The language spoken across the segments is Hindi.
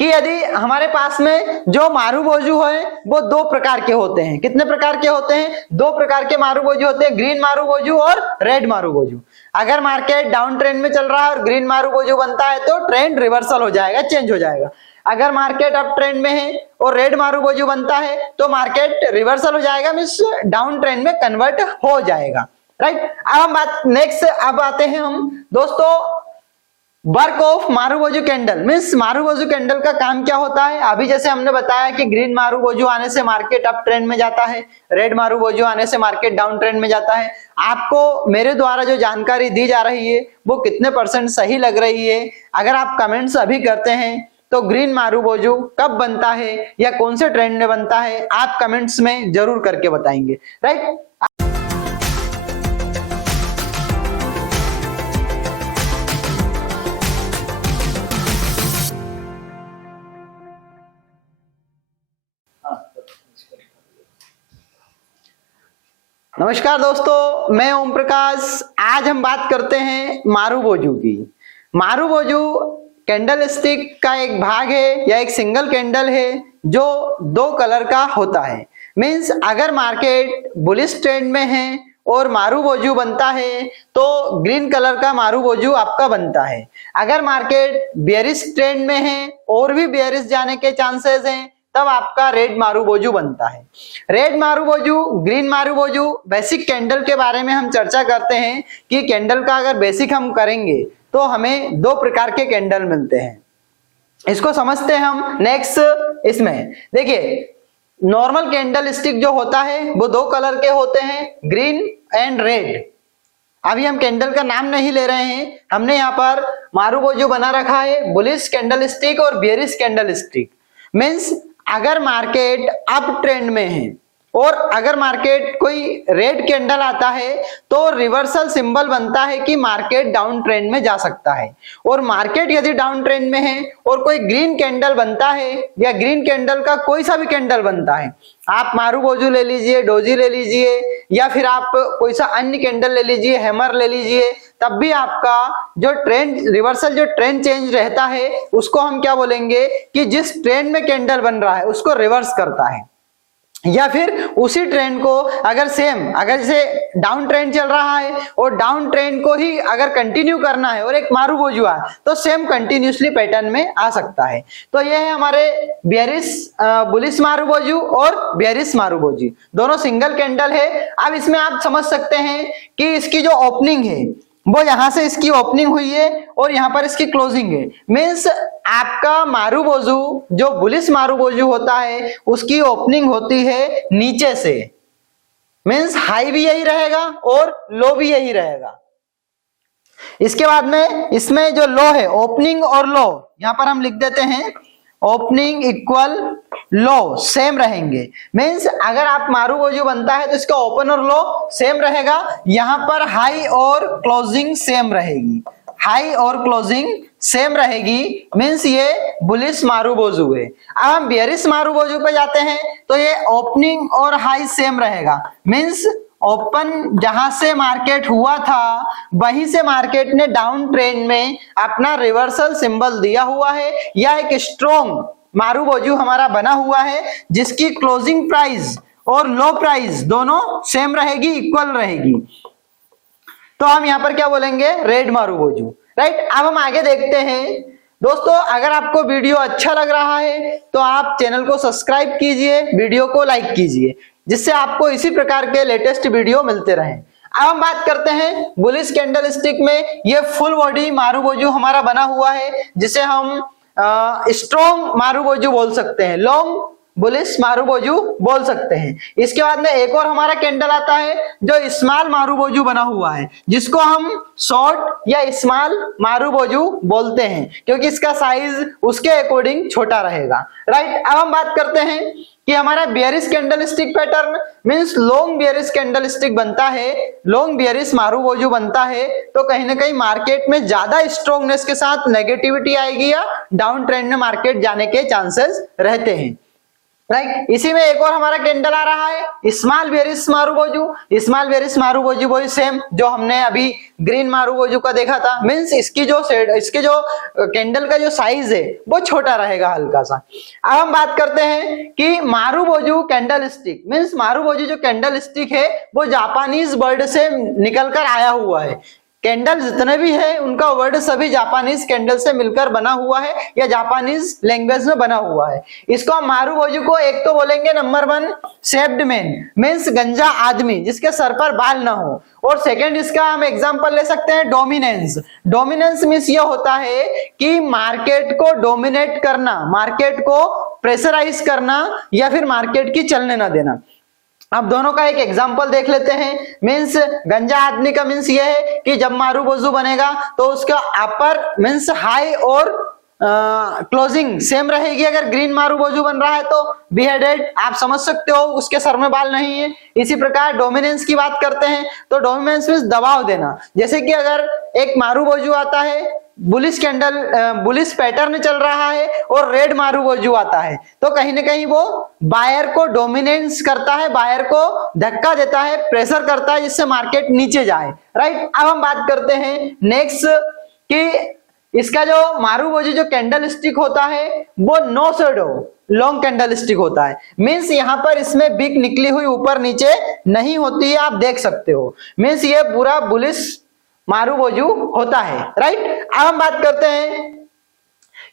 कि यदि हमारे पास में जो मारूबोजू है वो दो प्रकार के होते हैं। कितने प्रकार के होते हैं? दो प्रकार के मारूबोजू होते हैं, ग्रीन मारूबोजू और रेड मारूबोजू। अगर मार्केट डाउन ट्रेंड में चल रहा है और ग्रीन मारूबोजू बनता है तो ट्रेंड रिवर्सल हो जाएगा, चेंज हो जाएगा। अगर मार्केट अप ट्रेंड में है और रेड मारूबोजू बनता है तो मार्केट रिवर्सल हो जाएगा, मींस डाउन ट्रेंड में कन्वर्ट हो जाएगा, राइट। अब हम बात नेक्स्ट अब आते हैं हम दोस्तों work of marubozu candle. Means marubozu candle का काम क्या होता है? अभी जैसे हमने बताया कि ग्रीन मारूबोजू आने से मार्केट अप ट्रेंड में जाता है, रेड मारूबोजू आने से मार्केट डाउन ट्रेंड में जाता है। आपको मेरे द्वारा जो जानकारी दी जा रही है वो कितने % सही लग रही है? अगर आप कमेंट्स अभी करते हैं तो ग्रीन मारूबोजू कब बनता है या कौन से ट्रेंड में बनता है, आप कमेंट्स में जरूर करके बताएंगे, राइट। नमस्कार दोस्तों, मैं ओम प्रकाश। आज हम बात करते हैं मारूबोजू की। मारूबोजू कैंडल स्टिक का एक भाग है या एक सिंगल कैंडल है जो दो कलर का होता है। मींस अगर मार्केट बुलिश ट्रेंड में है और मारूबोजू बनता है तो ग्रीन कलर का मारूबोजू आपका बनता है। अगर मार्केट बेयरिश ट्रेंड में है और भी बेयरिश जाने के चांसेस हैं तब आपका रेड मारूबोजू बनता है। Red marubozu, green marubozu, basic candle के बारे में हम चर्चा करते हैं कि कैंडल का अगर बेसिक हम करेंगे तो हमें दो प्रकार के कैंडल मिलते हैं। इसको समझते हैं हम नेक्स्ट। इसमें देखिए नॉर्मल कैंडल स्टिक जो होता है वो दो कलर के होते हैं, ग्रीन एंड रेड। अभी हम कैंडल का नाम नहीं ले रहे हैं, हमने यहाँ पर मारूबोजू बना रखा है बुलिश कैंडल स्टिक और बेयरिश कैंडल स्टिक। मीन्स अगर मार्केट अप ट्रेंड में है और अगर मार्केट कोई रेड कैंडल आता है तो रिवर्सल सिंबल बनता है कि मार्केट डाउन ट्रेंड में जा सकता है। और मार्केट यदि डाउन ट्रेंड में है और कोई ग्रीन कैंडल बनता है या ग्रीन कैंडल का कोई सा भी कैंडल बनता है, आप मारूबोजू ले लीजिए, डोजी ले लीजिए या फिर आप कोई सा अन्य कैंडल ले लीजिए, हैमर ले लीजिए, तब भी आपका जो ट्रेंड रिवर्सल जो ट्रेंड चेंज रहता है उसको हम क्या बोलेंगे कि जिस ट्रेंड में कैंडल बन रहा है उसको रिवर्स करता है। या फिर उसी ट्रेंड को अगर जैसे डाउन ट्रेंड चल रहा है और डाउन ट्रेंड को ही अगर कंटिन्यू करना है और एक मारूबोजू आए तो सेम कंटिन्यूसली पैटर्न में आ सकता है। तो ये है हमारे बेयरिश बुलिश मारूबोजू और बेयरिश मारूबोजू, दोनों सिंगल कैंडल है। अब इसमें आप समझ सकते हैं कि इसकी जो ओपनिंग है वो यहां से इसकी ओपनिंग हुई है और यहां पर इसकी क्लोजिंग है। मींस आपका मारूबोजू जो बुलिश मारूबोजू होता है उसकी ओपनिंग होती है नीचे से, मींस हाई भी यही रहेगा और लो भी यही रहेगा। इसके बाद में इसमें जो लो है, ओपनिंग और लो यहां पर हम लिख देते हैं, ओपनिंग इक्वल लो सेम रहेंगे। मींस अगर आप मारूबोजू बनता है तो इसका ओपन और लो सेम रहेगा, यहां पर हाई और क्लोजिंग सेम रहेगी, हाई और क्लोजिंग सेम रहेगी। मींस ये बुलिश मारूबोजू है। अब हम बेयरिश मारूबोजू पे जाते हैं तो ये ओपनिंग और हाई सेम रहेगा। मींस ओपन जहां से मार्केट हुआ था वहीं से मार्केट ने डाउन ट्रेंड में अपना रिवर्सल सिंबल दिया हुआ है या एक स्ट्रॉन्ग मारूबोजू हमारा बना हुआ है जिसकी क्लोजिंग प्राइस और लो प्राइस दोनों सेम रहेगी, इक्वल रहेगी। तो हम यहां पर क्या बोलेंगे, रेड मारूबोजू, राइट। अब हम आगे देखते हैं दोस्तों। अगर आपको वीडियो अच्छा लग रहा है तो आप चैनल को सब्सक्राइब कीजिए, वीडियो को लाइक कीजिए, जिससे आपको इसी प्रकार के लेटेस्ट वीडियो मिलते रहें। अब हम बात करते हैं बुलिश कैंडल स्टिक में। ये फुल बॉडी मारूबोजू हमारा बना हुआ है जिसे हम स्ट्रॉन्ग मारूबोजू बोल सकते हैं, लॉन्ग बुलिश मारूबोजू बोल सकते हैं। इसके बाद में एक और हमारा कैंडल आता है जो स्मॉल मारूबोजू बना हुआ है जिसको हम शॉर्ट या स्मॉल मारूबोजू बोलते हैं क्योंकि इसका साइज उसके अकॉर्डिंग छोटा रहेगा, राइट। अब हम बात करते हैं कि हमारा bearish candle stick pattern means long bearish candle stick बनता है, लॉन्ग बेयरिश मारूबोजू बनता है तो कहीं ना कहीं मार्केट में ज्यादा स्ट्रॉन्गनेस के साथ नेगेटिविटी आएगी या डाउन ट्रेंड में मार्केट जाने के चांसेस रहते हैं। राइट। इसी में एक और हमारा कैंडल आ रहा है small berries marubozu. Small berries marubozu वही सेम जो हमने अभी ग्रीन मारुबोजू का देखा था, मींस इसके जो कैंडल का जो साइज है वो छोटा रहेगा हल्का सा। अब हम बात करते हैं कि marubozu candle stick, means marubozu जो कैंडल स्टिक है वो जापानीज वर्ड से निकलकर आया हुआ है। कैंडल जितने भी है उनका वर्ड सभी जापानीज कैंडल से मिलकर बना हुआ है या जापानीज लैंग्वेज में बना हुआ है। इसको हम मारुबोजू को एक तो बोलेंगे नंबर 1 शेप्ड मैन, मींस गंजा आदमी जिसके सर पर बाल ना हो, और सेकंड इसका हम एग्जांपल ले सकते हैं डोमिनेंस। डोमिनेंस मींस ये होता है कि मार्केट को डोमिनेट करना, मार्केट को प्रेशराइज करना या फिर मार्केट की चलने ना देना। अब दोनों का एक एग्जांपल देख लेते हैं। मींस गंजा आदमी का मींस ये है कि जब मारुबोजू बनेगा तो उसका अपर मींस हाई और क्लोजिंग सेम रहेगी। अगर ग्रीन मारुबोजू बन रहा है तो बिहेडेड, आप समझ सकते हो उसके सर में बाल नहीं है। इसी प्रकार डोमिनेंस की बात करते हैं तो डोमिनेंस मींस दबाव देना। जैसे कि अगर एक मारुबोजू आता है, बुलिश कैंडल बुलिश पैटर्न चल रहा है और रेड मारुबोजू आता है तो कहीं ना कहीं वो बायर को डोमिनेंस करता है, बायर को धक्का देता है, प्रेशर करता है जिससे मार्केट नीचे जाए। राइट। अब हम बात करते हैं नेक्स्ट कि इसका जो मारुबोजू जो कैंडल स्टिक होता है वो no shadow long candle stick होता है। मींस यहाँ पर इसमें बिक निकली हुई ऊपर नीचे नहीं होती है, आप देख सकते हो। मींस ये पूरा बुलिश मारुबोजू होता है। राइट। अब हम बात करते हैं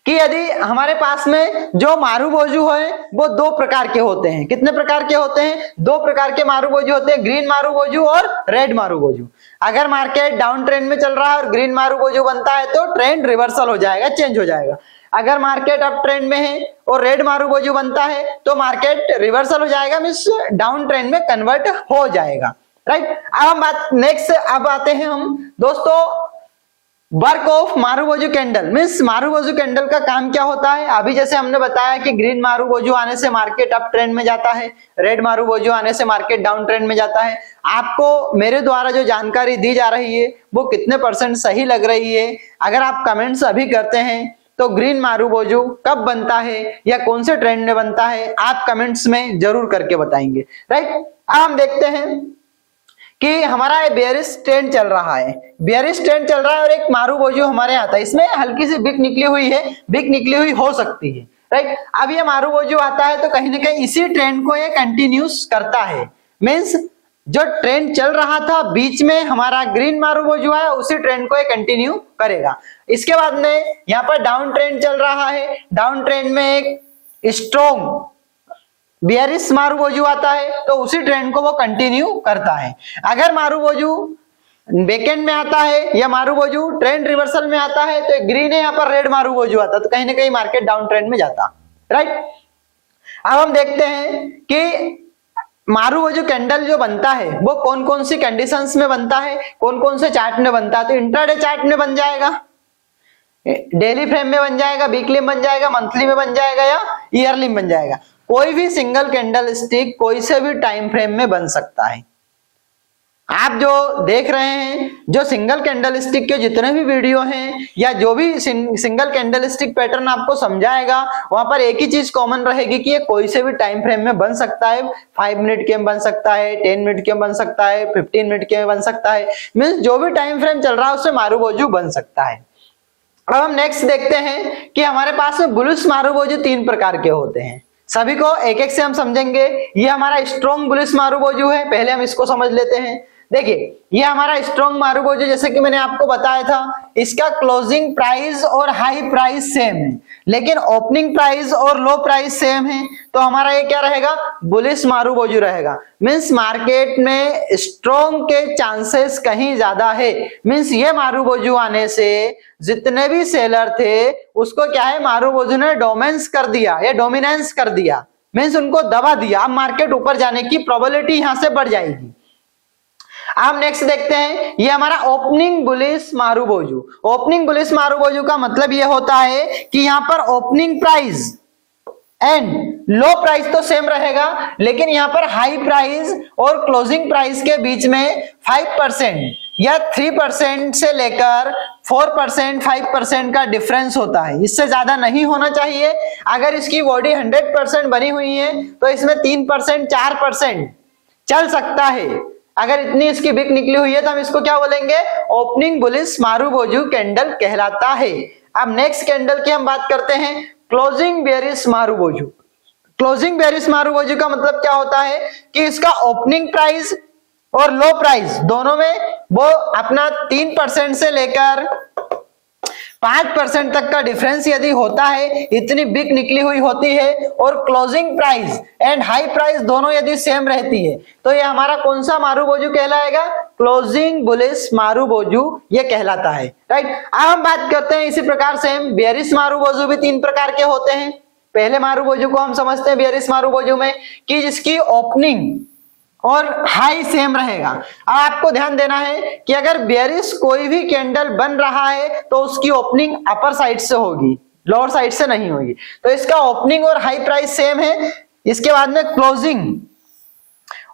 कि यदि हमारे पास में जो मारुबोजू है वो 2 प्रकार के होते हैं। कितने प्रकार के होते हैं? 2 प्रकार के मारुबोजू होते हैं, ग्रीन मारुबोजू और रेड मारुबोजू। अगर मार्केट डाउन ट्रेंड में चल रहा है और ग्रीन मारुबोजू बनता है तो ट्रेंड रिवर्सल हो जाएगा, चेंज हो जाएगा। अगर मार्केट अप ट्रेंड में है और रेड मारुबोजू बनता है तो मार्केट रिवर्सल हो जाएगा, मींस डाउन ट्रेंड में कन्वर्ट हो जाएगा। राइट। अब हम बात नेक्स्ट अब आते हैं हम दोस्तों work of marubozu candle. Means marubozu candle का काम क्या होता है। अभी जैसे हमने बताया कि ग्रीन मारुबोजू आने से मार्केट अप ट्रेंड में जाता है, रेड मारुबोजू आने से मार्केट डाउन ट्रेंड में जाता है। आपको मेरे द्वारा जो जानकारी दी जा रही है वो कितने % सही लग रही है? अगर आप कमेंट्स अभी करते हैं तो ग्रीन मारुबोजू कब बनता है या कौन से ट्रेंड में बनता है आप कमेंट्स में जरूर करके बताएंगे। राइट। अब हम देखते हैं कि हमारा बेयरिश ट्रेंड चल रहा है, बेयरिश ट्रेंड चल रहा है और एक मारुबोजू हमारे आता है, इसमें हल्की सी बिक निकली हुई है, बिक निकली हुई हो सकती है। राइट। अब ये मारुबोजू आता है तो कहीं ना कहीं इसी ट्रेंड को ये कंटिन्यूस करता है। मींस जो ट्रेंड चल रहा था बीच में हमारा ग्रीन मारुबोजू है उसी ट्रेंड को ये कंटिन्यू करेगा। इसके बाद में यहाँ पर डाउन ट्रेंड चल रहा है, डाउन ट्रेंड में एक स्ट्रॉन्ग बेयरिश मारुबोजू आता है तो उसी ट्रेंड को वो कंटिन्यू करता है। अगर मारुबोजू बैकेंड में आता है या मारुबोजू ट्रेंड रिवर्सल में आता है तो ग्रीन है, यहाँ पर रेड मारुबोजू आता तो कहीं ना कहीं मार्केट डाउन ट्रेंड में जाता। राइट। अब हम देखते हैं कि मारुबोजू कैंडल जो बनता है वो कौन कौन सी कंडीशंस में बनता है, कौन कौन से चार्ट में बनता है। तो इंट्राडे चार्ट में बन जाएगा, डेली फ्रेम में बन जाएगा, वीकली में बन जाएगा, मंथली में बन जाएगा या ईयरली में बन जाएगा। कोई भी सिंगल कैंडल स्टिक कोई से भी टाइम फ्रेम में बन सकता है। आप जो देख रहे हैं जो सिंगल कैंडल स्टिक के जितने भी वीडियो हैं या जो भी सिंगल कैंडल स्टिक पैटर्न आपको समझाएगा वहां पर एक ही चीज कॉमन रहेगी कि ये कोई से भी टाइम फ्रेम में बन सकता है। 5 मिनट के में बन सकता है, 10 मिनट के में बन सकता है, 15 मिनट के में बन सकता है। मींस जो भी टाइम फ्रेम चल रहा है उसमें मारुबोजू बन सकता है। अब हम नेक्स्ट देखते हैं कि हमारे पास में बुलिश मारुबोजू 3 प्रकार के होते हैं। सभी को एक एक से हम समझेंगे। ये हमारा स्ट्रॉन्ग बुलिश मारुबोजू है, पहले हम इसको समझ लेते हैं। देखिए ये हमारा स्ट्रॉन्ग मारुबोजू जैसे कि मैंने आपको बताया था इसका क्लोजिंग प्राइस और हाई प्राइस सेम है लेकिन ओपनिंग प्राइस और लो प्राइस सेम है तो हमारा ये क्या रहेगा, बुलिश मारुबोजू रहेगा। मींस मार्केट में स्ट्रॉन्ग के चांसेस कहीं ज्यादा है। मींस ये मारुबोजू आने से जितने भी सेलर थे उसको क्या है मारुबोजू ने डोमिनेंस कर दिया या डोमिनेंस कर दिया, मींस उनको दबा दिया। अब मार्केट ऊपर जाने की प्रोबेबिलिटी यहां से बढ़ जाएगी। अब नेक्स्ट देखते हैं ये हमारा opening bullish marubozu. Opening bullish marubozu का मतलब ये होता है कि यहां पर opening price and low price तो सेम रहेगा लेकिन यहां पर हाई प्राइस और क्लोजिंग प्राइस के बीच में 5% या 3% से लेकर 4% 5% का डिफरेंस होता है, इससे ज्यादा नहीं होना चाहिए। अगर इसकी बॉडी 100% बनी हुई है तो इसमें 3% 4% चल सकता है। अगर इतनी इसकी बिक निकली हुई है तो हम इसको क्या बोलेंगे, ओपनिंग बुलिश मारुबोजू कैंडल कहलाता है। अब नेक्स्ट कैंडल की हम बात करते हैं, closing bearish marubozu. Closing bearish marubozu का मतलब क्या होता है कि इसका ओपनिंग प्राइस और लो प्राइस दोनों में वो अपना 3% से लेकर 5% तक का डिफरेंस यदि होता है, इतनी बिग निकली हुई होती है, और closing price and high price दोनों यदि सेम रहती है, तो ये हमारा कौन सा मारुबोजू कहलाएगा, क्लोजिंग बुलिश मारुबोजू ये कहलाता है। राइट, अब हम बात करते हैं इसी प्रकार से बेयरिश मारुबोजू भी 3 प्रकार के होते हैं। पहले मारुबोजू को हम समझते हैं बेयरिश मारुबोजू में कि जिसकी ओपनिंग और हाई सेम रहेगा। अब आपको ध्यान देना है कि अगर बेयरिश कोई भी कैंडल बन रहा है तो उसकी ओपनिंग अपर साइड से होगी, लोअर साइड से नहीं होगी। तो इसका ओपनिंग और हाई प्राइस सेम है, इसके बाद में क्लोजिंग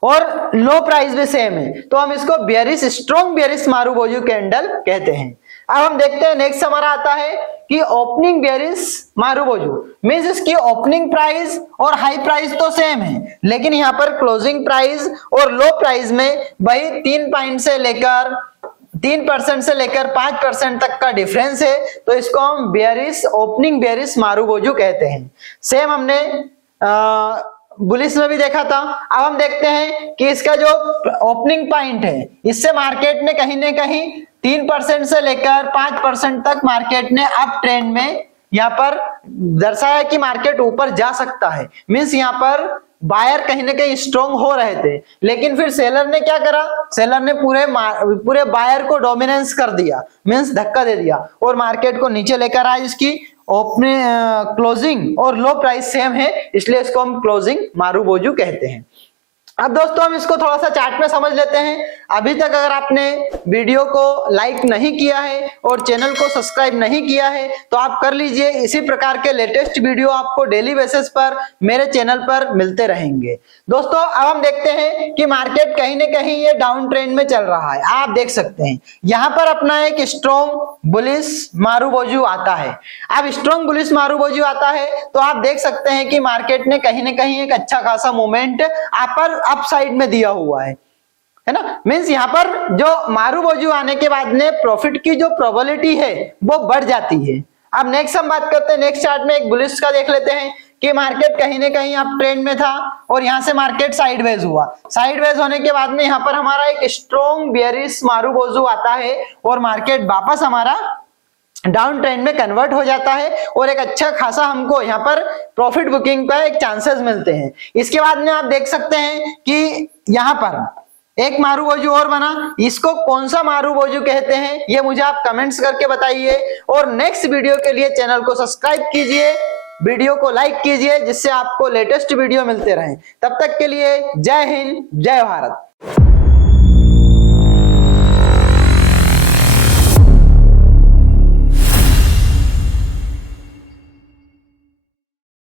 और लो प्राइस भी सेम है, तो हम इसको bearish strong bearish marubozu candle कहते हैं। अब हम देखते हैं नेक्स्ट हमारा आता है कि ओपनिंग बेयरिश मारुबोजू मींस इसकी ओपनिंग प्राइस और हाई प्राइस तो सेम है, लेकिन यहाँ पर क्लोजिंग प्राइस और लो प्राइस में वही 3% से लेकर 5% तक का डिफरेंस है, तो इसको हम बेयरिश ओपनिंग बेयरिश मारुबोजू कहते हैं। सेम हमने बुलिश में भी देखा था। अब हम देखते हैं कि इसका जो ओपनिंग पॉइंट है, इससे मार्केट ने कहीं ना कहीं 3% से लेकर 5% तक मार्केट ने अप ट्रेंड में यहाँ पर दर्शाया कि मार्केट ऊपर जा सकता है। मींस यहाँ पर बायर कहीं ना कहीं स्ट्रॉन्ग हो रहे थे, लेकिन फिर सेलर ने क्या करा, सेलर ने पूरे बायर को डोमिनेंस कर दिया, मींस धक्का दे दिया और मार्केट को नीचे लेकर आया। इसकी ओपनिंग क्लोजिंग और लो प्राइस सेम है, इसलिए इसको हम क्लोजिंग मारुबोजू कहते हैं। अब दोस्तों हम इसको थोड़ा सा चार्ट में समझ लेते हैं। अभी तक अगर आपने वीडियो को लाइक नहीं किया है और चैनल को सब्सक्राइब नहीं किया है तो आप कर लीजिए। इसी प्रकार के लेटेस्ट वीडियो आपको डेली बेसिस पर मेरे चैनल पर मिलते रहेंगे। दोस्तों अब हम देखते हैं कि मार्केट कहीं ना कहीं ये डाउन ट्रेंड में चल रहा है। आप देख सकते हैं यहाँ पर अपना एक स्ट्रॉन्ग बुलिश मारुबोजू आता है। अब स्ट्रॉन्ग बुलिश मारुबोजू आता है तो आप देख सकते हैं कि मार्केट ने कहीं ना कहीं एक अच्छा खासा मूवमेंट अप साइड में दिया हुआ है ना। मींस यहाँ पर जो मारुबोजू आने के बाद में प्रॉफिट की जो प्रोबेबिलिटी है वो बढ़ जाती है। अब नेक्स्ट हम बात करते हैं, नेक्स्ट चार्ट में एक बुलिश का देख लेते हैं कि मार्केट कहीं ना कहीं अप ट्रेंड में था और यहाँ से मार्केट साइडवेज हुआ। साइडवेज होने के बाद में यहाँ पर हमारा एक स्ट्रॉन्ग बेयरिश मारुबोजू आता है और मार्केट वापस हमारा डाउन ट्रेंड में कन्वर्ट हो जाता है और एक अच्छा खासा हमको यहाँ पर प्रॉफिट बुकिंग पे एक चांसेस मिलते हैं। इसके बाद में आप देख सकते हैं कि यहाँ पर एक मारुबोजू और बना, इसको कौन सा मारुबोजू कहते हैं ये मुझे आप कमेंट्स करके बताइए और नेक्स्ट वीडियो के लिए चैनल को सब्सक्राइब कीजिए, वीडियो को लाइक कीजिए जिससे आपको लेटेस्ट वीडियो मिलते रहें। तब तक के लिए जय हिंद, जय भारत।